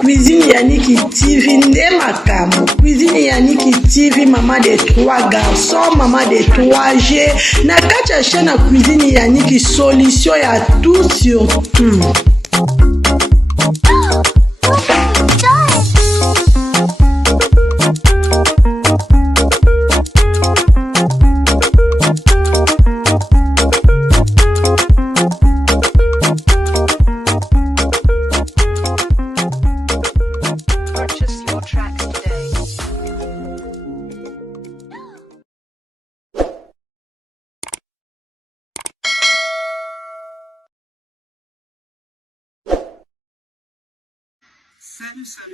Cuisine Yannick TV nde makambo. Cuisine Yannick TV, maman de 3 garçons, maman de 3G. Na kati ya chaîne Cuisine Yannick, solution ya tout sur tout.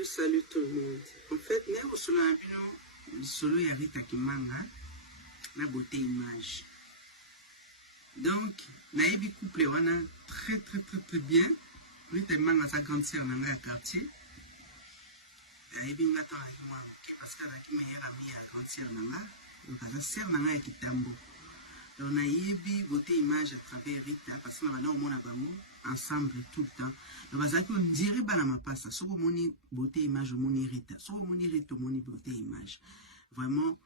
Salut tout le monde. En fait, nous sommes solo ya Rita Kimanga na beauté image. Donc, naïbi couple wana très bien. Rita Kimanga sa grande sœur dans le quartier. Naïbi ngata wa parce que la meilleure amie à grande sœur nanga, donc la sœur nanga ya kitambo. Donc naïbi beauté image à travers Rita parce que na mona bango ensemble tout le temps. Donc on dirait bana mapasa so moni beauté image moni Rita so moni Rita moni beauté image vraiment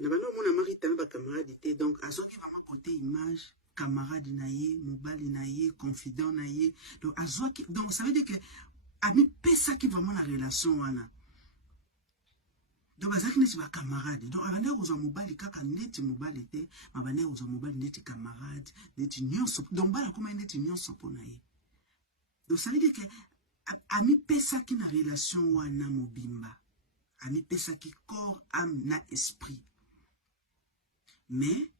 na bana mona marita ba camarade té donc azoki vraiment beauté image camarade naie mobali naie confident naie donc azoki donc ça veut dire que ami pesa qui vraiment la relation wana donc azaki neti ba camarade donc abanda oza mobali kaka neti mobali té mabanda oza mobali neti camarade neti nyonso donc bala comme neti nyonso pona ye. Donc ça veut dire que ami pesa qui na relation wana mobimba ami pesa qui corps âme na esprit mais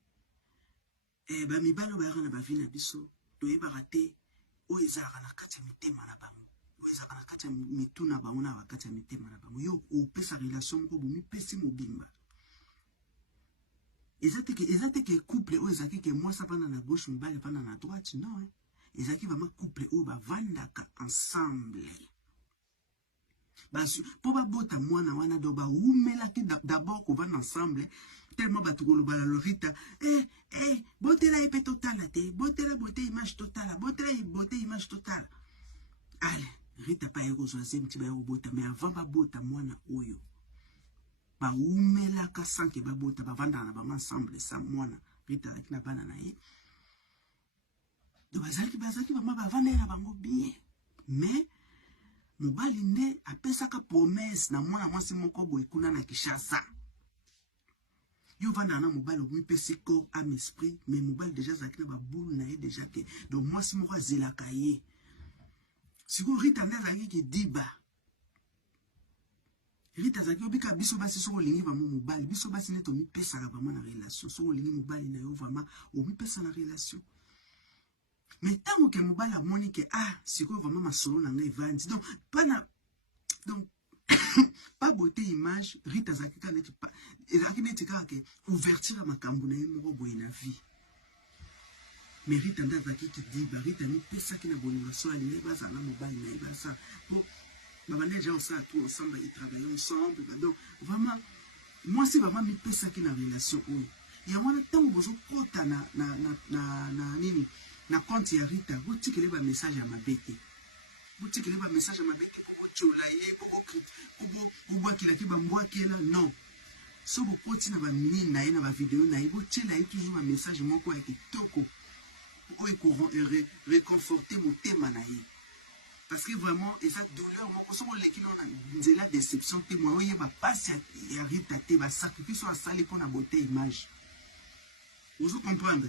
ba mibalo ba yana ba vina biso to yeba raté o ezaka na kati mitema na bango o ezaka na kati mituna bango na kati mitema na bango yo o pesa relation ko bo mi pesa mobimba ezate que couple o ezaki que moi ça pana na gauche mobali pana na droite non ils ont vraiment couple ou ba vandaka ensemble. Basi pour ba bota mwana wana do ba umela ki d'abord ko van ensemble tellement ba tukolo ba la Rita beauté la épée totale té beauté la beauté image totale beauté la beauté image totale. Allez Rita pa yeko zoaze mti ba yo bota mais avant ba bota mwana oyo ba umela ka sanke ba bota ba vanda na ba ensemble sa mwana Rita la kina bana na ye. Donc bazaki mama bavanda na bango bien mais mobali nde apesaka promesse na mwana mwasi moko boy kuna na Kinshasa yo vanda na mobali mi pesi corps âme esprit mais mobali déjà zaki na ba boule na ye déjà que donc mwasi moko azelaka ye siko Rita nde zaki ki diba Rita zaki obika biso basi soko lingi ba mobali biso basi neto mi pesa ka ba na relation soko lingi mobali na yo vraiment o mi pesa na relation. Mais tant que mobile a moni que c'est quoi vraiment ma solo na ngai vandi donc pas beauté image Rita zakika neti pas ezaki neti ka ke ouverture makambo na yemo boye na vie mais Rita nda zakiki di ba Rita ni pesa ki na bolinga so ali ba zanga mobile na ba ça pour ba déjà on ça tout ensemble ils travaillent ensemble donc vraiment moi c'est vraiment mi pesa ki na relation où il y a un temps où vous kota na nini na compte ya Rita botikele ba message ya mabete botikele ba message ya mabete pour chola ye pour kila ki ba mbwakela non so bokoti na ba mini na ye na ba vidéo na ye botela ye toujours ba message moko ya kitoko pour ko réconforter mon thème na ye parce que vraiment eza douleur moko so leki na nzela déception te moi ye ba passe ya Rita te ba sacrifice à sali pour na beauté image vous comprenez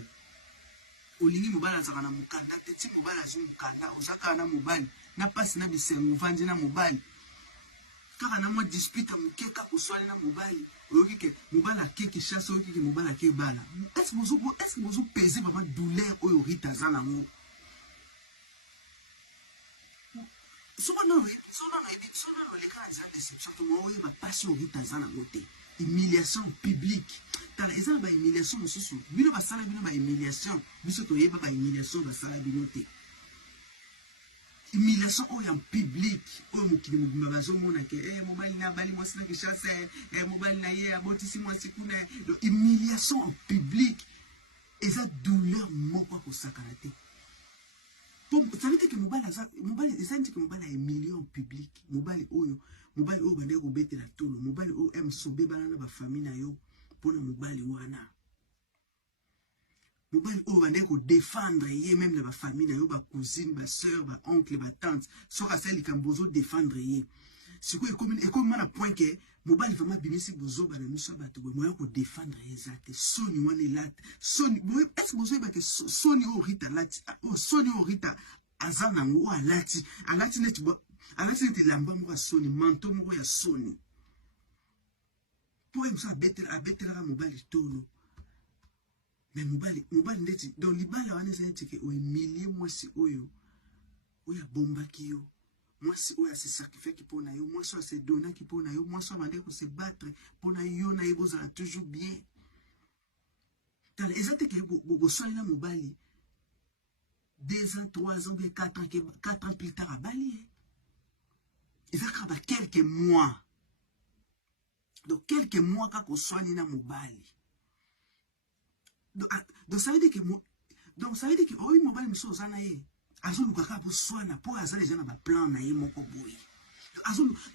olingi mobala zaka na mukanda te ti mobala zu mukanda ozaka na mobali na pasi na bisengo vandi na mobali kaka na mo dispute mukeka kuswali na mobali oyoki ke mobala keke chasse oyoki ke mobala ke bala est-ce que vous pesez vraiment douleur oyo Rita zana mo sono le kana za déception to mo oyo ba pasi o Rita zana mote humiliation publique tala eza ba humiliation mususu bino basala bino ba humiliation biso to yeba ba humiliation basala bino te humiliation en public mokili mobimba bazomona ke mobali na bali mwasi na kishasa mobali na ye abotisi mwasi kuna humiliation en public eza douleur moko kosakana te ça veut dire que mobali eza nti ke mobali humilié en public mobali oyo bande kobetela tolo mobali oyo emsobe bana na bafamille na yo mpona mobali wana mobali oyo bande kodefendre ye même na bafamille na yo bacousine basœur baoncle batante soki asali likambo ozodefendre ye sikoyo ekomi na point ke mobali vraiment bimisi bozoba na miso ya bato boye moya kodefendre ye eza te soni wana elata soni est-ce bozoyeba ke soni oyo rita alati soni oyo rita aza nango oyo alati neti lamba moko ya soni manto moko ya soni po ye moso abetelaka mobali tolo mais mobali ndeti donc libala wana eza neti ke oemilie mwasi oyo abombaki yo mwasi oyo asesacrifiaki mpo na yo mwasi oyo asedonaki mpo na yo mwasi oyo abandeki kose battre mpo na yo na ye bozala toujours bien tala eza te ke boswalela mobali 2 ans 3 ans bien 4 ans plus tard abali eza kaka ba quelques mois donc quelques mois kaka oswani na mobali donc ça veut dire que oyi mobali mosusu oza na ye azoluka kaka poswana mpo aza deja na baplan na ye moko boye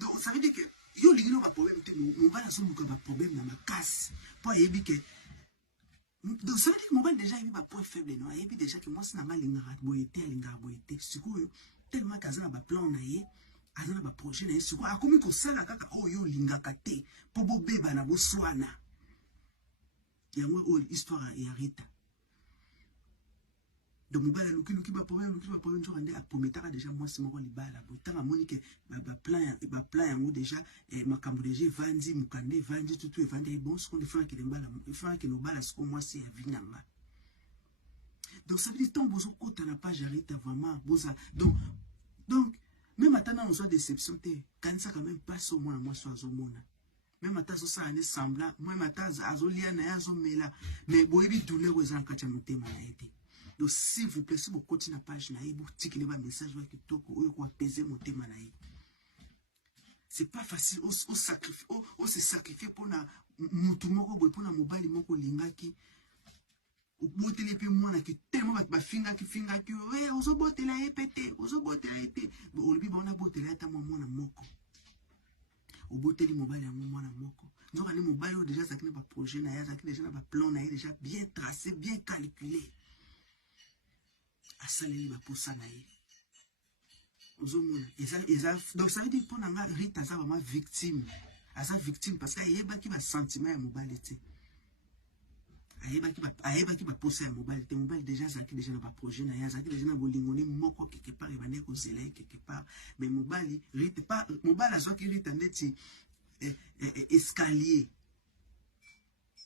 donc ça veut dire que yo olingi no baproblème te mobali azoluka baproblème na makasi mpo ayebi ke donc ça veut dire que mobali deja ayebi bapoint faible no ayebi deja ke mwasi nanga alingaka boye te sikoyo tellement ke aza na baplan na ye aza na baprojet na ye sikoyo akomi kosala kaka oyo olingaka te mpo bobeba na boswana yango oyo histoire ya Rita donc mobali aluki baproblème nzoka nde aprometaka deja mwasi moko libala boye ntango amoni ke baplan yango deja makambo deja evandi mokanda evandi tutu evandi bon seconde efangaki lobala siko mwasi ya vi nanga donc ça veut dire ntango bozokota na page ya Rita vraiment boza donc même ata na ozwa déception te kanisaka même mpasi omona mwasi azomona même ata azosala ne semblant même ata azolia na ye azomela mais boyebi douleur eza na kati ya motema na ye te donc s'il vous plaît si vous continuez la page na ye botikile ba message wa kitoko oyo ko apaiser motema na ye c'est pas facile on se sacrifier pour na mutu moko boye pour na mobali moko lingaki oboteli pe mwana ki tellement bafingaki we ozobotela ye pete olobi baona botela ata mwana moko oboteli mobali yango mwana moko nzoka ne mobali oyo deja azalaki na baprojet na ye azalaki deja na baplan na ye deja bien tracé bien calculé asaleli baposa na ye ozomona donc ça veut dire mpo na nga Rita aza vraiment victime parce que ayebaki basentiment ya mobali te ayebaki baposa ya mobali te mobali deja azalaki deja na baprojet na ye azalaki deja na bolingo ne moko quelque part ebandeki kozela ye quelque part mais mobali azwaki Rita ndeti escalier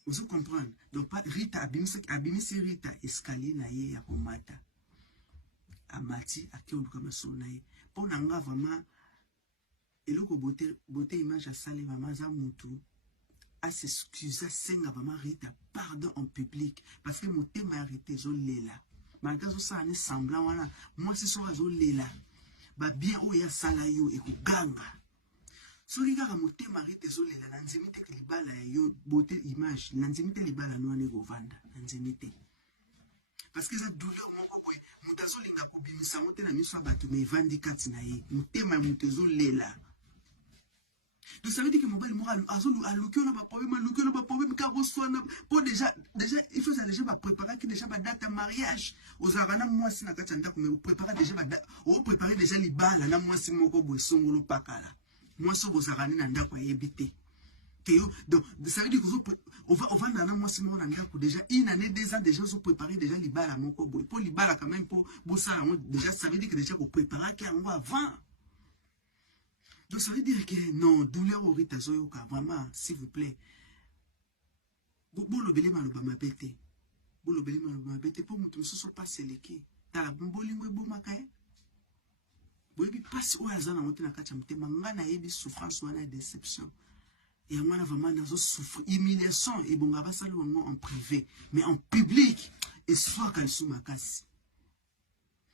ozo comprendre donc pas Rita abimisi Rita escalier na ye ya komata amati akeoluka masolo na ye mpo na nga vraiment eloko bote image asali vraiment aza mutu asexcuse asenga vraiment Rita pardon en public parce que motema ya Rita ezolela malgré azosala ne semblant wana mwasi soki azolela babien oyo asala yo ekoganga soki kaka motema Rita ezolela na nzemi te ke libala ya yo bote image na nzemi te libala no wana ekovanda na nzemi te parce que eza douleur moko boye moto azolinga kobimisa yango te na miso ya bato me evandi kati na ye motema ya moto ezolela donc ça veut dire que mobali moko aluki ona baproblème kaka boswana mpo déjà il faut déjà bapréparaki déjà badate ya mariage ozalaka na mwasi na kati ya ndako me oprépare déjà libala na mwasi moko boye songolo pakala mwasi oyo bozalaka ne na ndako ayebi te donc ça veut dire que on va dans mwasi moko na ndako déjà une année 2 ans déjà so préparer déjà libala moko boye pour libala quand même pour bosala yango déjà ça veut dire que déjà kopréparaki yango avant donc ça veut dire que non douleur au Rita zoyoka vraiment s'il vous plaît bolobele maloba mabe te mpo moto mosusu pasi eleki tala bolingo ebomaka ye boyebi pasi oyo aza nango te na kati ya motema ngai nayebi souffrance wana ya déception yango wana vraiment nazosouffre humiliation ebonga basali yango en privé mais en public eswaka lisu makasi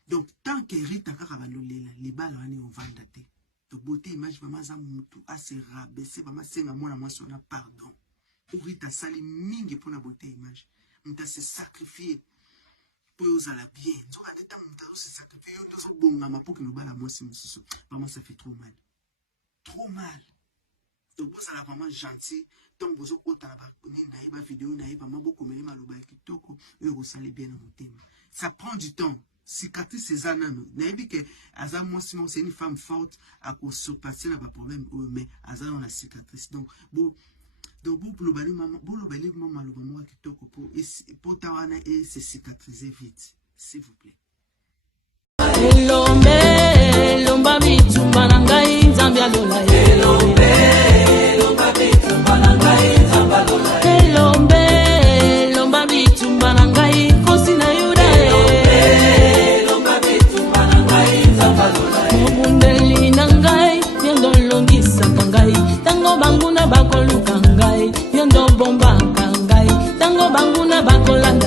Donc tant que Rita kaka balolela libala wani ovanda te. To beauté image mama za mutu a se rabaisser mama senga mona moi sona pardon. Rita sali mingi pour la beauté image. Muta se sacrifier pour osala bien. Nzoka deta muta se sacrifier yo to so bonga ma pour que no bala moi si mususu. Maman ça fait trop mal. Trop mal. Donc vous allez vraiment gentil. Donc vous avez une vidéo, beaucoup de maloba kitoko et vous allez bien dans votre thème. Ça prend du temps. Cicatrice ces années. N'ayez que Azam moi c'est une femme forte à cause surpasser le problème mais Azam la cicatrice. Donc bon pour le bali maman maloba moi kitoko pour tawana et se cicatriser vite s'il vous plaît. Lomba bitumba na ngai nzambe alola elombe lomba bitumba na ngai nzambe alola elombe lomba bitumba na ngai kosi na yuda elombe lomba bitumba na ngai nzambe alola mobundeli na ngai yendo longisa ngai tango banguna bakoluka ngai yendo bomba ngai tango banguna bakolanda